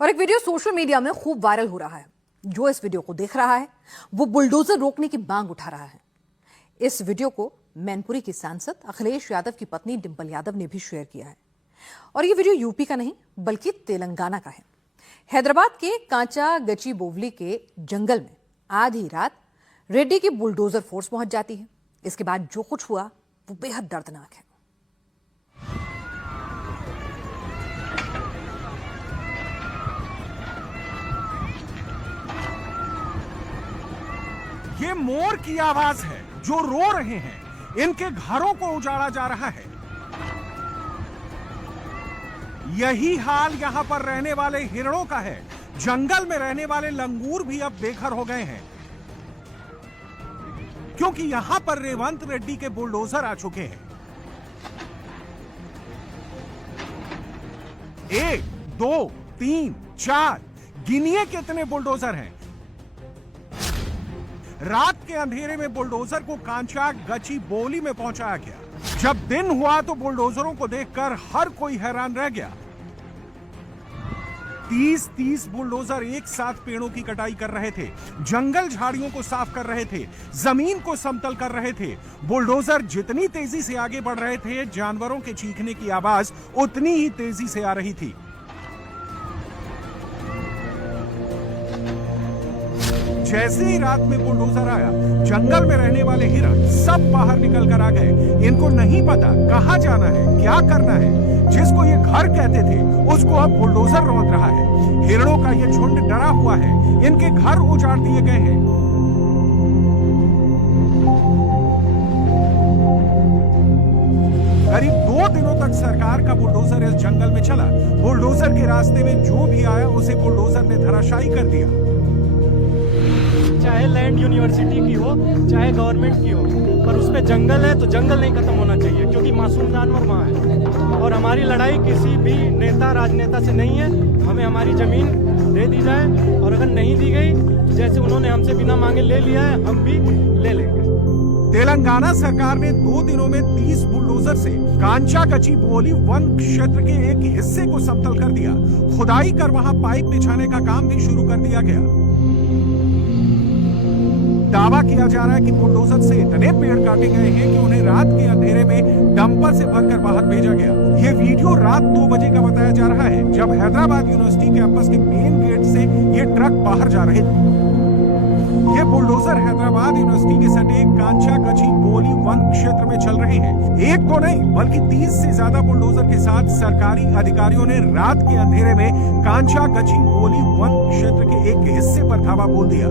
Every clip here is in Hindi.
और एक वीडियो सोशल मीडिया में खूब वायरल हो रहा है। जो इस वीडियो को देख रहा है वो बुलडोजर रोकने की मांग उठा रहा है। इस वीडियो को मैनपुरी की सांसद अखिलेश यादव की पत्नी डिंपल यादव ने भी शेयर किया है। और ये वीडियो यूपी का नहीं बल्कि तेलंगाना का है। हैदराबाद के कांचा गचिबोवली के जंगल में आधी रात रेड्डी की बुलडोजर फोर्स पहुंच जाती है। इसके बाद जो कुछ हुआ वो बेहद दर्दनाक है। ये मोर की आवाज है जो रो रहे हैं। इनके घरों को उजाड़ा जा रहा है। यही हाल यहां पर रहने वाले हिरणों का है। जंगल में रहने वाले लंगूर भी अब बेघर हो गए हैं, क्योंकि यहां पर रेवंत रेड्डी के बुलडोजर आ चुके हैं। 1, 2, 3, 4 गिनिए कितने बुलडोजर हैं। रात के अंधेरे में बुलडोजर को कांचा गचिबोवली में पहुंचाया गया। जब दिन हुआ तो बुलडोजरों को देखकर हर कोई हैरान रह गया। 30 बुलडोजर एक साथ पेड़ों की कटाई कर रहे थे, जंगल झाड़ियों को साफ कर रहे थे, जमीन को समतल कर रहे थे। बुलडोजर जितनी तेजी से आगे बढ़ रहे थे, जानवरों के चीखने की आवाज उतनी ही तेजी से आ रही थी। जैसे ही रात में बुलडोजर आया, जंगल में रहने वाले हिरण सब बाहर निकल कर आ गए। इनको नहीं पता कहां जाना है, क्या करना है। जिसको ये घर कहते थे उसको अब बुलडोजर रौंद रहा है। हिरणों का ये झुंड डरा हुआ है। इनके घर उजाड़ दिए गए हैं। करीब 2 दिनों तक सरकार का बुलडोजर इस जंगल में चला। बुलडोजर के रास्ते में जो भी आया उसे बुलडोजर ने धराशायी कर दिया। चाहे लैंड यूनिवर्सिटी की हो, चाहे गवर्नमेंट की हो, पर उस पे जंगल है तो जंगल नहीं खत्म होना चाहिए, क्योंकि मासूम जानवर वहाँ है। और हमारी लड़ाई किसी भी नेता राजनेता से नहीं है। हमें हमारी जमीन दे दी जाए, और अगर नहीं दी गई तो जैसे उन्होंने हमसे बिना मांगे ले लिया है, हम भी ले लेंगे। तेलंगाना सरकार ने 2 दिनों में 30 बुलडोजर से कांचा गचिबोवली वन क्षेत्र के एक हिस्से को समतल कर दिया। खुदाई कर वहां पाइप बिछाने का काम भी शुरू कर दिया गया। दावा किया जा रहा है कि बुलडोजर से इतने पेड़ काटे गए हैं कि उन्हें रात के अंधेरे में डंपर से भरकर बाहर भेजा गया। ये वीडियो रात 2 बजे का बताया जा रहा है, जब हैदराबाद यूनिवर्सिटी कैंपस के मेन गेट से ये ट्रक बाहर जा रहे थे। ये बुलडोजर हैदराबाद यूनिवर्सिटी के सटे कांचा गचिबोवली वन क्षेत्र में चल रहे हैं। एक तो नहीं बल्कि 30 से ज्यादा बुलडोजर के साथ सरकारी अधिकारियों ने रात के अंधेरे में कांचा गचिबोवली वन क्षेत्र के एक हिस्से पर धावा बोल दिया।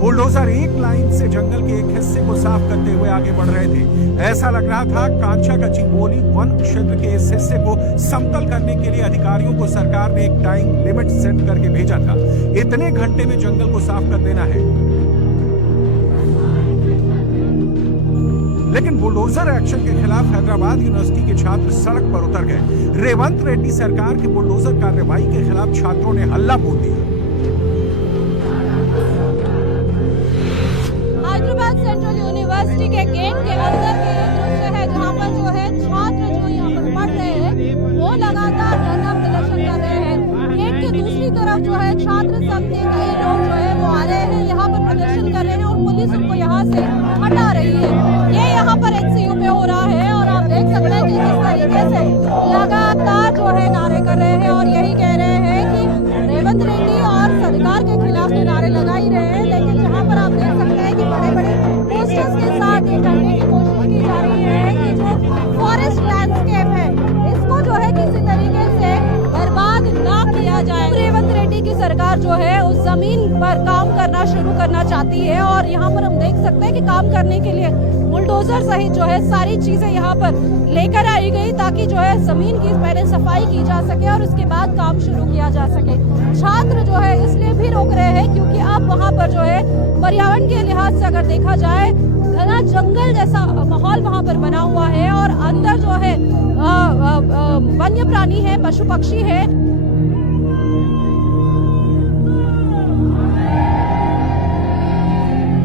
बुलडोजर एक लाइन से जंगल के एक हिस्से को साफ करते हुए आगे बढ़ रहे थे। ऐसा लग रहा था कांचा गचिबोवली वन क्षेत्र के इस हिस्से को समतल करने के लिए अधिकारियों को सरकार ने एक टाइम लिमिट सेट करके भेजा था। इतने घंटे में जंगल को साफ कर देना है। लेकिन बुलडोजर एक्शन के खिलाफ हैदराबाद यूनिवर्सिटी के छात्र सड़क पर उतर गए। रेवंत रेड्डी सरकार की बुलडोजर कार्रवाई के खिलाफ छात्रों ने हल्ला बोल दिया। हैदराबाद सेंट्रल यूनिवर्सिटी के गेट के अंदर के ये दृश्य है, जहाँ पर जो है छात्र जो यहाँ पर पढ़ रहे हैं वो लगातार धरना प्रदर्शन कर रहे हैं। गेट के दूसरी तरफ जो है छात्र संघ के कई लोग जो है वो आ रहे हैं, यहाँ पर प्रदर्शन कर रहे हैं, और पुलिस उनको यहाँ से हटा रही है। ये यहाँ पर HCU पे हो रहा है, और आप देख सकते हैं कि किस तरीके से लगातार जो है नारे कर रहे हैं, और यही कह रहे हैं कि रेवंत रेड्डी और सरकार के खिलाफ तो नारे लगा ही रहे हैं। लेकिन जहाँ पर आप देख सकते हैं कि बड़े-बड़े पोस्टर्स के साथ ये कहने की कोशिश की जा रही है कि जो फॉरेस्ट लैंडस्केप है इसको जो है किसी तरीके से बर्बाद ना किया जाए। रेवंत रेड्डी की सरकार जो है उस जमीन पर काम करना शुरू करना चाहती है, और यहाँ पर हम देख सकते हैं कि काम करने के लिए बुलडोजर सहित जो है सारी चीजें यहाँ पर लेकर आई गई, ताकि जो है जमीन की पहले सफाई की जा सके और उसके बाद काम शुरू किया जा सके। छात्र जो है इसलिए भी रोक रहे हैं क्योंकि अब वहाँ पर जो है पर्यावरण के लिहाज से अगर देखा जाए घना जंगल जैसा माहौल वहाँ पर बना हुआ है, और अंदर जो है वन्य प्राणी है, पशु पक्षी है।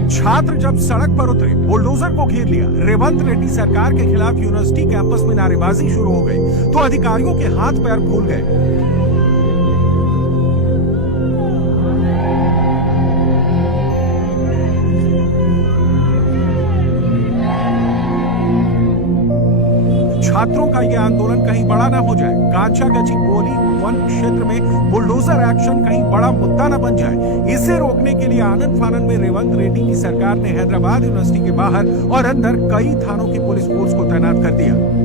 छात्र जब सड़क पर उतरे, बुलडोजर को घेर लिया। रेवंत रेड्डी सरकार के खिलाफ यूनिवर्सिटी कैंपस में नारेबाजी शुरू हो गई तो अधिकारियों के हाथ पैर फूल गए। छात्रों का यह आंदोलन कहीं बड़ा ना हो जाए, कांचा गचिबौली वन क्षेत्र में बुलडोजर एक्शन कहीं बड़ा मुद्दा न बन जाए। इसे रोकने के लिए आनंद फानन में रेवंत रेड्डी की सरकार ने हैदराबाद यूनिवर्सिटी के बाहर और अंदर कई थानों की पुलिस फोर्स को तैनात कर दिया।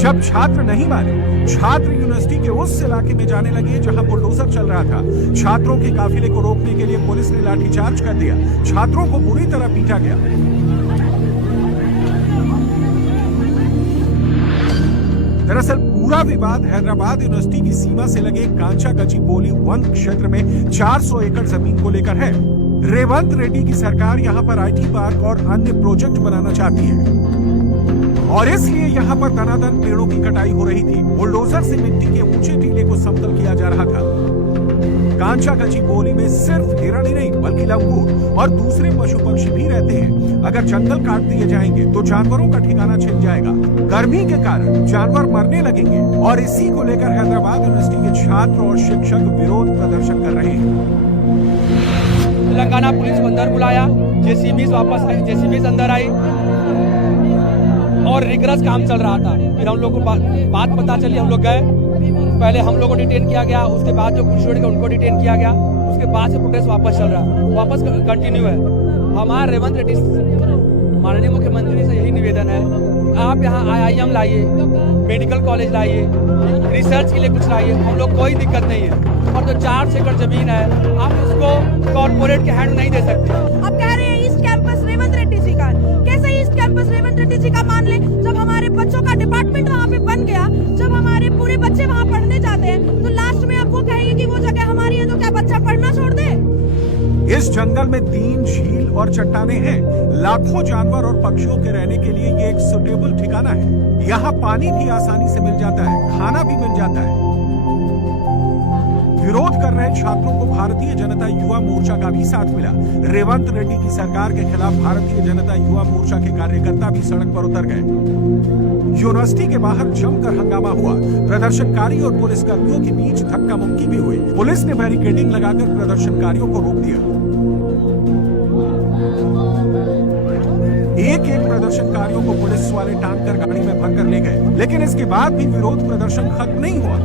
जब छात्र नहीं माने, छात्र यूनिवर्सिटी के उस इलाके में जाने लगे जहां बुलडोजर चल रहा था। छात्रों के काफिले को रोकने के लिए पुलिस ने लाठीचार्ज कर दिया। छात्रों को बुरी तरह पीटा गया। दरअसल पूरा विवाद हैदराबाद यूनिवर्सिटी की सीमा से लगे कांचा गचिबौली वन क्षेत्र में 400 एकड़ जमीन को लेकर है। रेवंत रेड्डी की सरकार यहां पर आईटी पार्क और अन्य प्रोजेक्ट बनाना चाहती है और इसलिए यहाँ पर दनादन पेड़ों की कटाई हो रही थी। बुलडोजर से मिट्टी के ऊंचे टीले को समतल किया जा रहा था। कांचा गचिबौली में सिर्फ हिरण ही नहीं बल्कि लंगूर और दूसरे पशु पक्षी भी रहते हैं। अगर जंगल काट दिए जाएंगे तो जानवरों का ठिकाना छिन जाएगा। गर्मी के कारण जानवर मरने लगेंगे और इसी को लेकर हैदराबाद यूनिवर्सिटी के छात्र और शिक्षक विरोध प्रदर्शन कर रहे हैं। तेलंगाना पुलिस को अंदर बुलाया, जेसीबी वापस आई, जेसीबी अंदर आई और रिगरस काम चल रहा था। फिर हम लोग को बात पता चली, हम लोग गए। पहले हम लोग को डिटेन किया गया, उसके बाद जो कुछ छोड़ उनको डिटेन किया गया। उसके बाद से प्रोटेस्ट वापस चल रहा है, वापस कंटिन्यू है। हमारा रेवंत रेड्डी माननीय मुख्यमंत्री से यही निवेदन है, आप यहाँ IIM लाइए, मेडिकल कॉलेज लाइए, रिसर्च के लिए कुछ लाइए, हम लोग कोई दिक्कत नहीं है। और जो 4 एकड़ जमीन है आप उसको कॉर्पोरेट के हैंड नहीं दे सकते। अब कह रहे हैं ईस्ट कैंपस रेवंत रेड्डी जी का, कैसे ईस्ट कैंपस रेवंत रेड्डी जी का मान ले? जब हमारे बच्चों का डिपार्टमेंट वहाँ पे बन गया, जब हमारे पूरे बच्चे वहाँ पढ़ने जाते हैं, तो लास्ट में आप वो कहेंगे कि वो जगह हमारी है, तो क्या बच्चा पढ़ना छोड़ दे? इस जंगल में 3 झील और चट्टाने हैं। लाखों जानवर और पक्षियों के रहने के लिए ये एक सुटेबल ठिकाना है। यहाँ पानी भी आसानी से मिल जाता है, खाना भी मिल जाता है। विरोध कर रहे छात्रों को भारतीय जनता युवा मोर्चा का भी साथ मिला। रेवंत रेड्डी की सरकार के खिलाफ भारतीय जनता युवा मोर्चा के कार्यकर्ता भी सड़क पर उतर गए। यूनिवर्सिटी के बाहर जमकर हंगामा हुआ। प्रदर्शनकारी और पुलिसकर्मियों के बीच धक्का मुक्की भी हुई। पुलिस ने बैरिकेडिंग लगाकर प्रदर्शनकारियों को रोक दिया। एक प्रदर्शनकारियों को पुलिस वाले टांग कर गाड़ी में भरकर ले गए, लेकिन इसके बाद भी विरोध प्रदर्शन खत्म नहीं हुआ।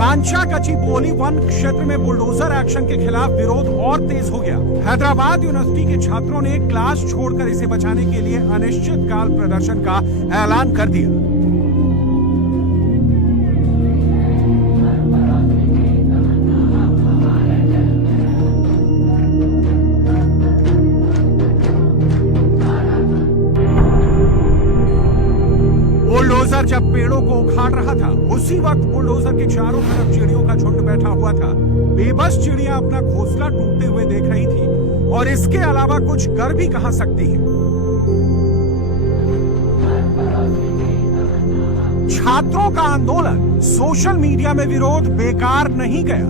कांचा गचिबौली वन क्षेत्र में बुलडोजर एक्शन के खिलाफ विरोध और तेज हो गया। हैदराबाद यूनिवर्सिटी के छात्रों ने क्लास छोड़कर इसे बचाने के लिए अनिश्चितकाल प्रदर्शन का ऐलान कर दिया। बुलडोजर जब पेड़ों को उखाड़ रहा था, उसी वक्त बुलडोजर के चारों तरफ चिड़ियों का झुंड बैठा हुआ था। बेबस चिड़ियां अपना घोंसला टूटते हुए देख रही थी और इसके अलावा कुछ कर भी कहां सकती हैं। छात्रों का आंदोलन, सोशल मीडिया में विरोध बेकार नहीं गया।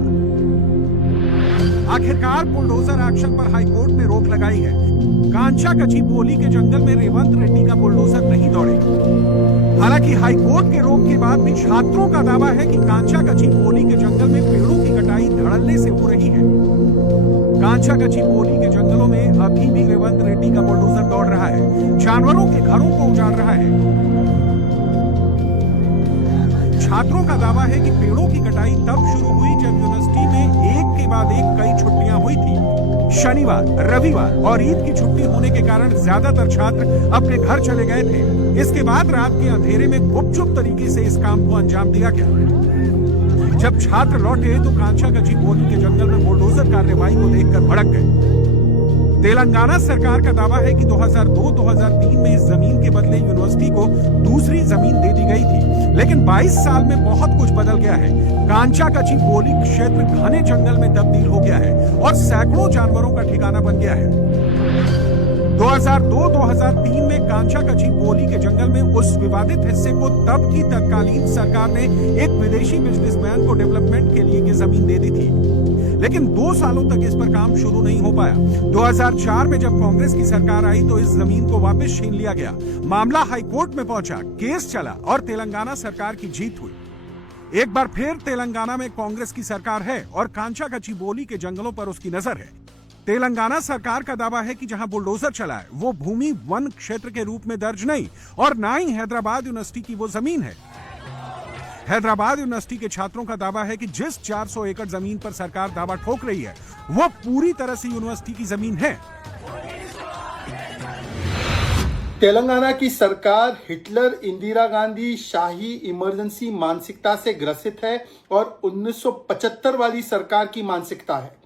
आखिरकार बुलडोजर एक्शन पर हाईकोर्ट ने रोक लगाई है। कांचा गचिबौली के जंगल में रेवंत रेड्डी का बुलडोजर नहीं दौड़ेगा। हालांकि हाईकोर्ट के रोक के बाद भी छात्रों का दावा है कि कांचा गचिबौली के जंगल में पेड़ों की कटाई धड़ल्ले से हो रही है। कांचा गचिबौली के जंगलों में अभी भी रेवंत रेड्डी का बुलडोजर दौड़ रहा है, जानवरों के घरों को उजाड़ रहा है। छात्रों का दावा है कि पेड़ों की कटाई तब शुरू हुई जब यूनिवर्सिटी में एक के बाद एक कई छुट्टियां हुई थी। शनिवार, रविवार और ईद की छुट्टी होने के कारण ज्यादातर छात्र अपने घर चले गए थे। इसके बाद रात के अंधेरे में गुपचुप तरीके से इस काम को अंजाम दिया गया। जब छात्र लौटे तो कांचा गचिबौली के जंगल में बुलडोजर कार्रवाई को देखकर भड़क गए। तेलंगाना सरकार का दावा है कि 2002-2003 में इस जमीन के बदले यूनिवर्सिटी को दूसरी जमीन दे दी गई थी, लेकिन 22 साल में बहुत कुछ बदल गया है। कांचा गचिबौली क्षेत्र घने जंगल में तब्दील हो गया है और सैकड़ों जानवरों का ठिकाना बन गया है। 2002-2003 में कांचा कची बोली के जंगल में उस विवादित हिस्से को तब की तत्कालीन सरकार ने एक विदेशी बिजनेसमैन को डेवलपमेंट के लिए ये जमीन दे दी थी, लेकिन 2 सालों तक इस पर काम शुरू नहीं हो पाया। 2004 में जब कांग्रेस की सरकार आई तो इस जमीन को वापस छीन लिया गया। मामला हाईकोर्ट में पहुंचा, केस चला और तेलंगाना सरकार की जीत हुई। एक बार फिर तेलंगाना में कांग्रेस की सरकार है और कांचा कची बोली के जंगलों पर उसकी नजर है। तेलंगाना सरकार का दावा है कि जहां बुलडोजर चला है वो भूमि वन क्षेत्र के रूप में दर्ज नहीं और ना ही हैदराबाद यूनिवर्सिटी की वो जमीन है। हैदराबाद यूनिवर्सिटी के छात्रों का दावा है कि जिस 400 एकड़ जमीन पर सरकार दावा ठोक रही है वो पूरी तरह से यूनिवर्सिटी की जमीन है। तेलंगाना की सरकार हिटलर, इंदिरा गांधी, शाही इमरजेंसी मानसिकता से ग्रसित है और 1975 वाली सरकार की मानसिकता है।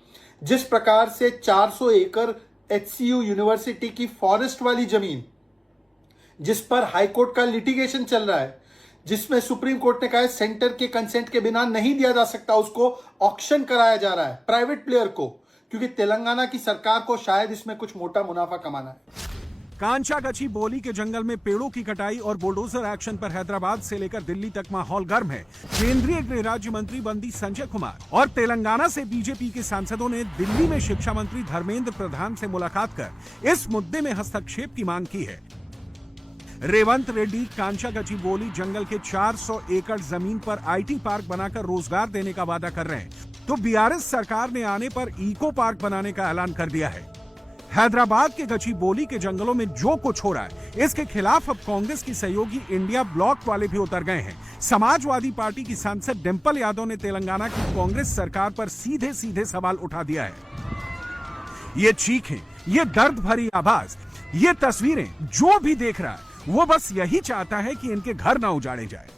जिस प्रकार से 400 एकड़ HCU यूनिवर्सिटी की फॉरेस्ट वाली जमीन, जिस पर हाईकोर्ट का लिटिगेशन चल रहा है, जिसमें सुप्रीम कोर्ट ने कहा है सेंटर के कंसेंट के बिना नहीं दिया जा सकता, उसको ऑक्शन कराया जा रहा है प्राइवेट प्लेयर को, क्योंकि तेलंगाना की सरकार को शायद इसमें कुछ मोटा मुनाफा कमाना है। कांचा कची बोली के जंगल में पेड़ों की कटाई और बुलडोजर एक्शन पर हैदराबाद से लेकर दिल्ली तक माहौल गर्म है। केंद्रीय गृह राज्य मंत्री बंदी संजय कुमार और तेलंगाना से बीजेपी के सांसदों ने दिल्ली में शिक्षा मंत्री धर्मेंद्र प्रधान से मुलाकात कर इस मुद्दे में हस्तक्षेप की मांग की है। रेवंत रेड्डी कांचा कची बोली जंगल के 400 एकड़ जमीन पर IT पार्क बनाकर रोजगार देने का वादा कर रहे हैं, तो BRS सरकार ने आने पर इको पार्क बनाने का ऐलान कर दिया है। हैदराबाद के गची बोली के जंगलों में जो कुछ हो रहा है इसके खिलाफ अब कांग्रेस की सहयोगी इंडिया ब्लॉक वाले भी उतर गए हैं। समाजवादी पार्टी की सांसद डिंपल यादव ने तेलंगाना की कांग्रेस सरकार पर सीधे सीधे सवाल उठा दिया है। ये चीखें, ये दर्द भरी आवाज, ये तस्वीरें, जो भी देख रहा है वो बस यही चाहता है कि इनके घर ना उजाड़े जाए।